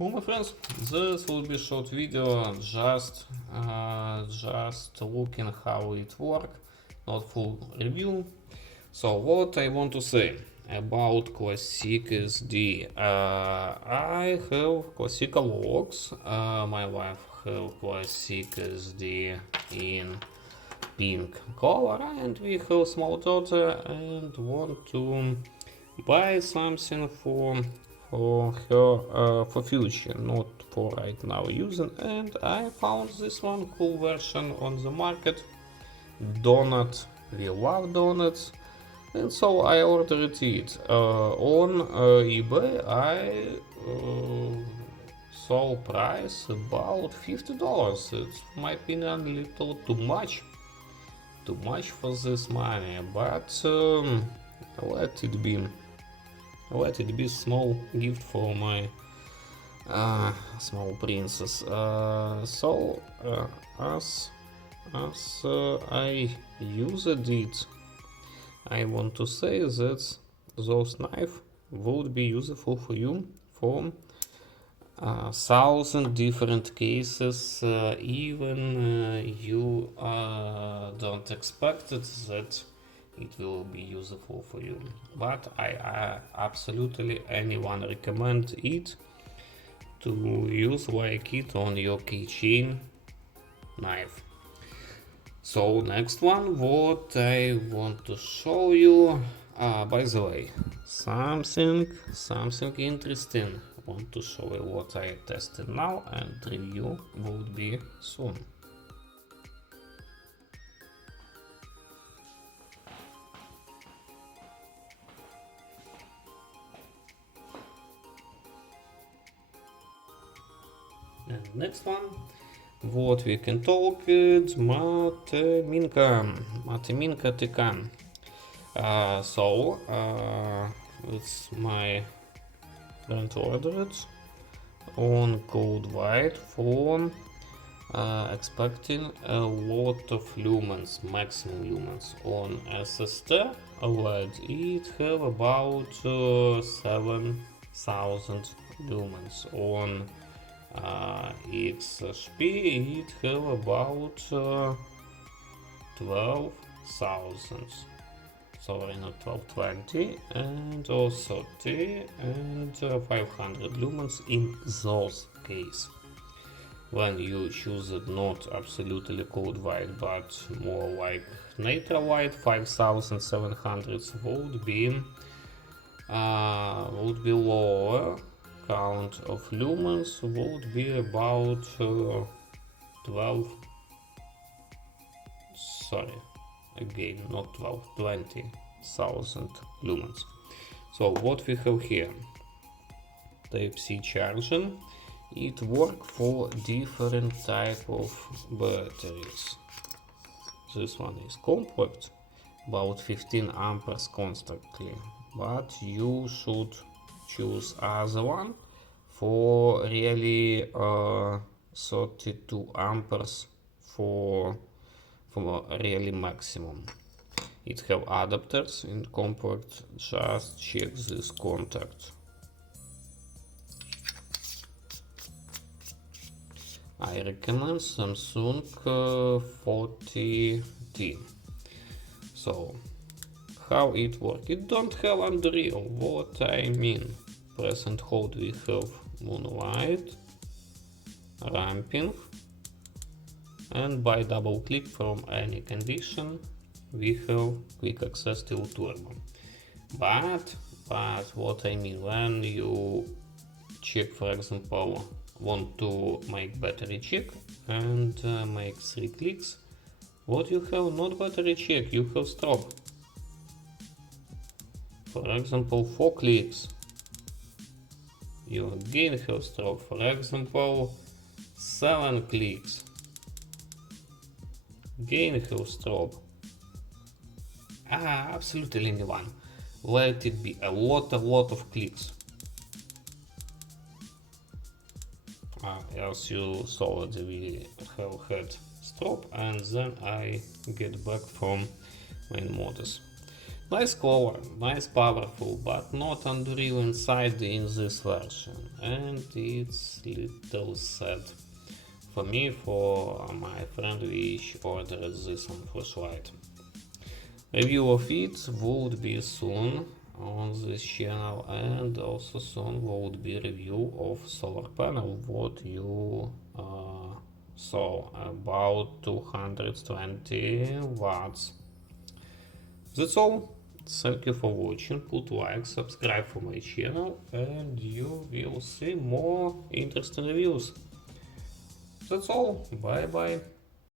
Well, my friends, this will be a short video, just looking how it works, not full review. So what I want to say about Classic SD. I have classical locks. My wife have Classic SD in pink color, and we have small daughter and want to buy something for her for future, not for right now using. And I found this one cool version on the market, donut. We love donuts, and so I ordered it on eBay. I saw price about $50. It's in my opinion a little too much for this money, but let it be. Let it be small gift for my small princess. As I used it, I want to say that those knife would be useful for you for 1,000 different cases, even you don't expect it that it will be useful for you. But I absolutely anyone recommend it to use like it on your keychain knife. So next one, what I want to show you, by the way, something interesting. I want to show you what I tested now, and review would be soon. And next one, what we can talk is Mateminco TK. It's my friend ordered on code white for expecting a lot of lumens, maximum lumens. On SST OLED it have about 7,000 lumens. On XHP it have about 12,000. Sorry, not 1220, and also 30 and 500 lumens in those case. When you choose it not absolutely cold white but more like natural white, 5,700 would be lower. Count of lumens would be about 20,000 lumens. So what we have here, Type-C charging. It works for different type of batteries. This one is compact, about 15 amperes constantly, but you should choose other one for really 32 amperes for really maximum. It have adapters in compact. Just check this contact. I recommend Samsung 40T. So how it works? It don't have Unreal. What I mean, press and hold, we have moonlight, ramping, and by double click from any condition we have quick access to turbo. But what I mean, when you check, for example, want to make battery check and make 3 clicks, what you have, not battery check, you have strobe. For example, 4 clicks, you again have strobe. For example, 7 clicks, again have strobe. Absolutely anyone. Let it be a lot of clicks. As you saw that we have had strobe, and then I get back from main modus. Nice color, nice powerful, but not Unreal Inside in this version, and it's little sad for me, for my friend which ordered this on Flashlight. Review of it would be soon on this channel, and also soon would be review of solar panel what you saw, about 220 watts. That's all. Thank you for watching. Put like, subscribe for my channel, and you will see more interesting reviews. That's all. Bye bye.